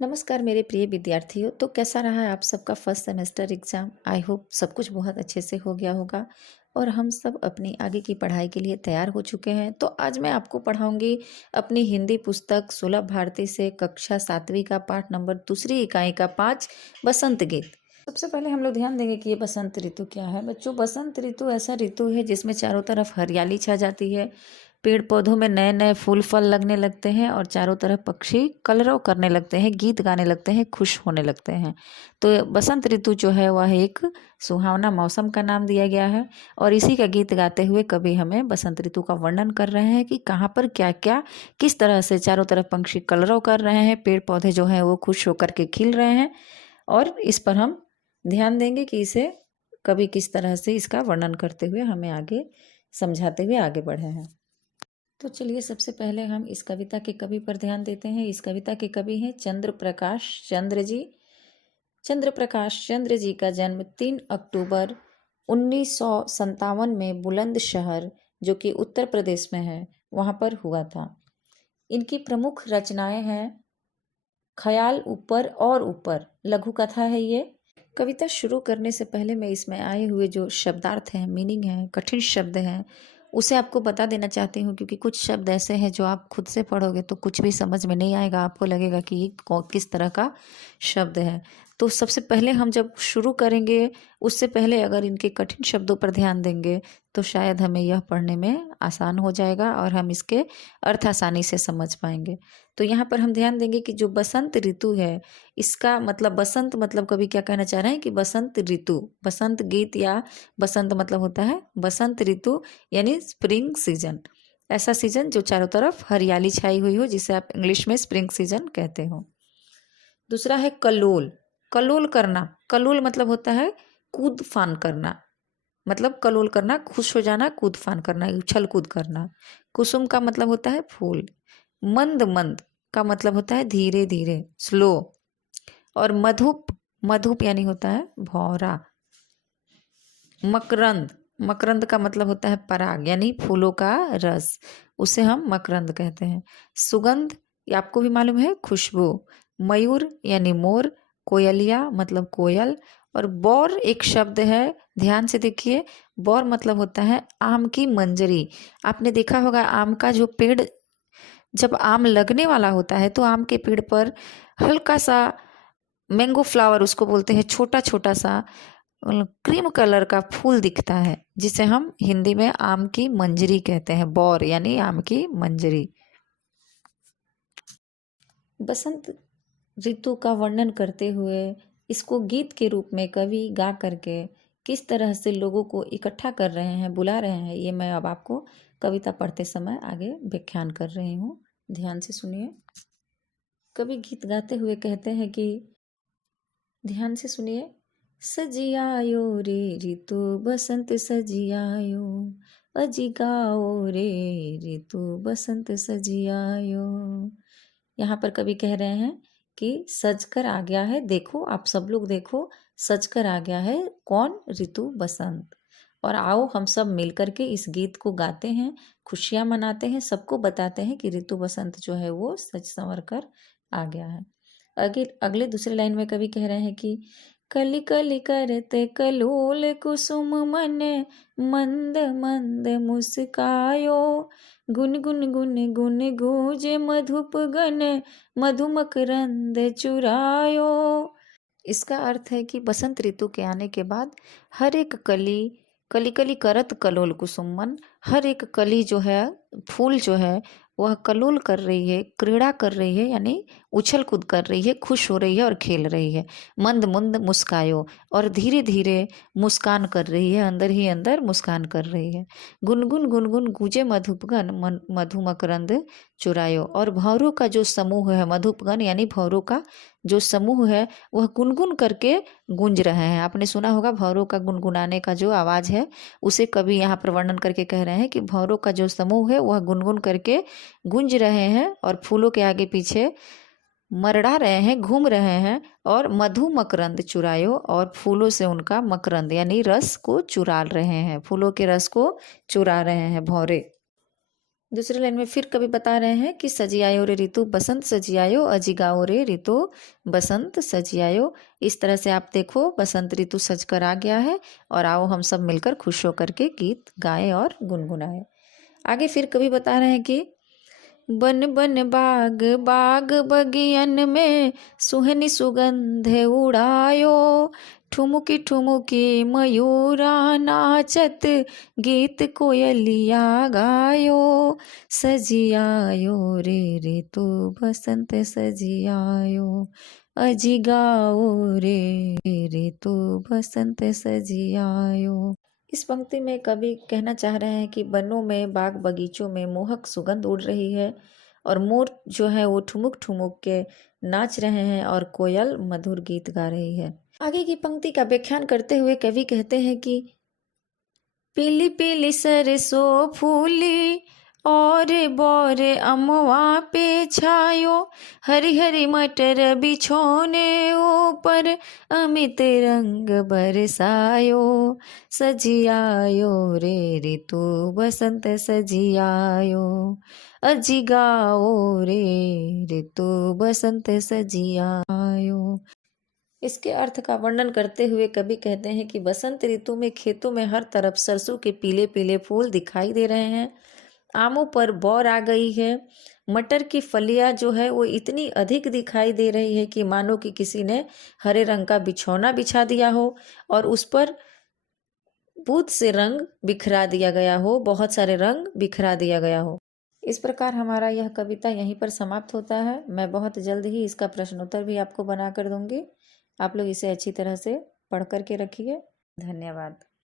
नमस्कार मेरे प्रिय विद्यार्थियों। तो कैसा रहा है आप सबका first semester exam? I hope सब कुछ बहुत अच्छे से हो गया होगा और हम सब अपनी आगे की पढ़ाई के लिए तैयार हो चुके हैं। तो आज मैं आपको पढ़ाऊंगी अपनी हिंदी पुस्तक सुलभ भारती से कक्षा 7वीं का पाठ नंबर दूसरी इकाई का 5 बसंत गीत। सबसे पहले हम लोग ध्यान देंगे कि ये बसंत ऋतु क्या है। बच्चों, बसंत ऋतु ऐसा ऋतु है जिसमें चारों तरफ हरियाली छा जाती है, पेड़ पौधों में नए नए फूल फल लगने लगते हैं और चारों तरफ पक्षी कलरव करने लगते हैं, गीत गाने लगते हैं, खुश होने लगते हैं। तो बसंत ऋतु जो है वह एक सुहावना मौसम का नाम दिया गया है और इसी का गीत गाते हुए कवि हमें बसंत ऋतु का वर्णन कर रहे हैं कि कहाँ पर क्या क्या किस तरह से चारों तरफ पंछी कलरव कर रहे हैं, पेड़ पौधे जो हैं वो खुश होकर के खिल रहे हैं। और इस पर हम ध्यान देंगे कि इसे कवि किस तरह से इसका वर्णन करते हुए हमें आगे समझाते हुए आगे बढ़े हैं। तो चलिए सबसे पहले हम इस कविता के कवि पर ध्यान देते हैं। इस कविता के कवि हैं चंद्र प्रकाश चंद्र जी। चंद्र प्रकाश चंद्र जी का जन्म 3 अक्टूबर 1957 में बुलंदशहर, जो कि उत्तर प्रदेश में है, वहाँ पर हुआ था। इनकी प्रमुख रचनाएं हैं ख्याल ऊपर और ऊपर, लघु कथा है ये। कविता शुरू करने से पहले मैं इसमें आए हुए जो शब्दार्थ हैं, मीनिंग है, कठिन शब्द हैं, उसे आपको बता देना चाहती हूँ, क्योंकि कुछ शब्द ऐसे हैं जो आप खुद से पढ़ोगे तो कुछ भी समझ में नहीं आएगा, आपको लगेगा कि ये किस तरह का शब्द है। तो सबसे पहले हम जब शुरू करेंगे उससे पहले अगर इनके कठिन शब्दों पर ध्यान देंगे तो शायद हमें यह पढ़ने में आसान हो जाएगा और हम इसके अर्थ आसानी से समझ पाएंगे। तो यहाँ पर हम ध्यान देंगे कि जो बसंत ऋतु है, इसका मतलब बसंत मतलब कभी क्या कहना चाह रहे हैं कि बसंत ऋतु, बसंत गीत या बसंत मतलब होता है बसंत ऋतु यानी स्प्रिंग सीजन, ऐसा सीजन जो चारों तरफ हरियाली छाई हुई हो, जिसे आप इंग्लिश में स्प्रिंग सीजन कहते हो। दूसरा है कलोल। कलोल करना, कलोल मतलब होता है कूद फान करना, मतलब कलोल करना, खुश हो जाना, कूद फान करना, उछल कूद करना। कुसुम का मतलब होता है फूल। मंद मंद का मतलब होता है धीरे धीरे, स्लो। और मधुप, मधुप यानी होता है भौरा। मकरंद, मकरंद का मतलब होता है पराग यानी फूलों का रस, उसे हम मकरंद कहते हैं। सुगंध, ये आपको भी मालूम है, खुशबू। मयूर यानी मोर। कोयलिया मतलब कोयल। और बौर एक शब्द है, ध्यान से देखिए। बौर मतलब होता है आम की मंजरी। आपने देखा होगा आम का जो पेड़, जब आम लगने वाला होता है तो आम के पेड़ पर हल्का सा मैंगो फ्लावर उसको बोलते हैं, छोटा छोटा सा क्रीम कलर का फूल दिखता है, जिसे हम हिंदी में आम की मंजरी कहते हैं। बौर यानी आम की मंजरी। बसंत ऋतु का वर्णन करते हुए इसको गीत के रूप में कवि गा करके किस तरह से लोगों को इकट्ठा कर रहे हैं, बुला रहे हैं, ये मैं अब आपको कविता पढ़ते समय आगे व्याख्यान कर रही हूँ। ध्यान से सुनिए। कवि गीत गाते हुए कहते हैं कि, ध्यान से सुनिए। सजियायो रे ऋतु बसंत सजियायो, अजी गाओ रे ऋतु बसंत सजियायो। यहाँ पर कवि कह रहे हैं कि सज कर आ गया है, देखो आप सब लोग देखो, सज कर आ गया है कौन, ऋतु बसंत। और आओ हम सब मिल करके इस गीत को गाते हैं, खुशियाँ मनाते हैं, सबको बताते हैं कि ऋतु बसंत जो है वो सज संवर कर आ गया है। अगले अगले दूसरे लाइन में कवि कह रहे हैं कि कली कली करते कलोल कुसुम मन, मंद मंद मुस्कायो, गुन गुन गुन गुन गूंजे मधुप गन, मधुमकरंद चुरायो। इसका अर्थ है कि बसंत ऋतु के आने के बाद हर एक कली, कली कली करत कलोल कुसुमन, हर एक कली जो है, फूल जो है, वह कलोल कर रही है, क्रीड़ा कर रही है, यानी उछल कूद कर रही है, खुश हो रही है और खेल रही है। मंद मंद मुस्कायो, और धीरे धीरे मुस्कान कर रही है, अंदर ही अंदर मुस्कान कर रही है। गुनगुन गुनगुन गूंजे मधुपगन, मधुमकरंद चुरायो। और भौरों का जो समूह है, मधुपगन यानी भौरों का जो समूह है, वह गुनगुन करके गूंज रहे हैं। आपने सुना होगा भौरों का गुनगुनाने का जो आवाज़ है, उसे कवि यहाँ पर वर्णन करके कह रहे हैं कि भौरों का जो समूह है वह गुनगुन करके गूंज रहे हैं और फूलों के आगे पीछे मरड़ा रहे हैं, घूम रहे हैं। और मधु मकरंद चुरायो, और फूलों से उनका मकरंद यानी रस को चुरा रहे हैं, फूलों के रस को चुरा रहे हैं भौरे। दूसरी लाइन में फिर कवि बता रहे हैं कि सजियायो रे ऋतु बसंत सजियायो, अजिगाओ रे ऋतु बसंत सजियायो। इस तरह से आप देखो बसंत ऋतु सज कर आ गया है और आओ हम सब मिलकर खुश होकर के गीत गाएं और गुनगुनाएं। आगे फिर कवि बता रहे हैं कि बन बन बाग बाग बगियन में सुहनी सुगंध उड़ायो, ठुमुकी ठुमुकी मयूरा नाचत गीत कोयलिया गायो। सजियायो रे ऋतु बसंत सजियायो, अजिगाओ रे ऋतु बसंत सजियायो। इस पंक्ति में कवि कहना चाह रहे हैं कि वनों में बाग बगीचों में मोहक सुगंध उड़ रही है और मोर जो है वो ठुमुक ठुमुक के नाच रहे हैं और कोयल मधुर गीत गा रही है। आगे की पंक्ति का व्याख्यान करते हुए कवि कहते हैं कि पीली पीली सरसों फूली और बोरे अमवा पे छायो, हरी हरी मटर बिछोने ऊपर अमित रंग बरसायो। सजियायो रे ऋतु बसंत सजियायो, अजिगाओ रे ऋतु बसंत सजियायो। इसके अर्थ का वर्णन करते हुए कवि कहते हैं कि बसंत ऋतु में खेतों में हर तरफ सरसों के पीले पीले फूल दिखाई दे रहे हैं, आमों पर बौर आ गई है, मटर की फलियां जो है वो इतनी अधिक दिखाई दे रही है कि मानो कि किसी ने हरे रंग का बिछौना बिछा दिया हो और उस पर बूंद से रंग बिखरा दिया गया हो, बहुत सारे रंग बिखरा दिया गया हो। इस प्रकार हमारा यह कविता यहीं पर समाप्त होता है। मैं बहुत जल्द ही इसका प्रश्नोत्तर भी आपको बना कर दूंगी। आप लोग इसे अच्छी तरह से पढ़ कर के रखिए। धन्यवाद।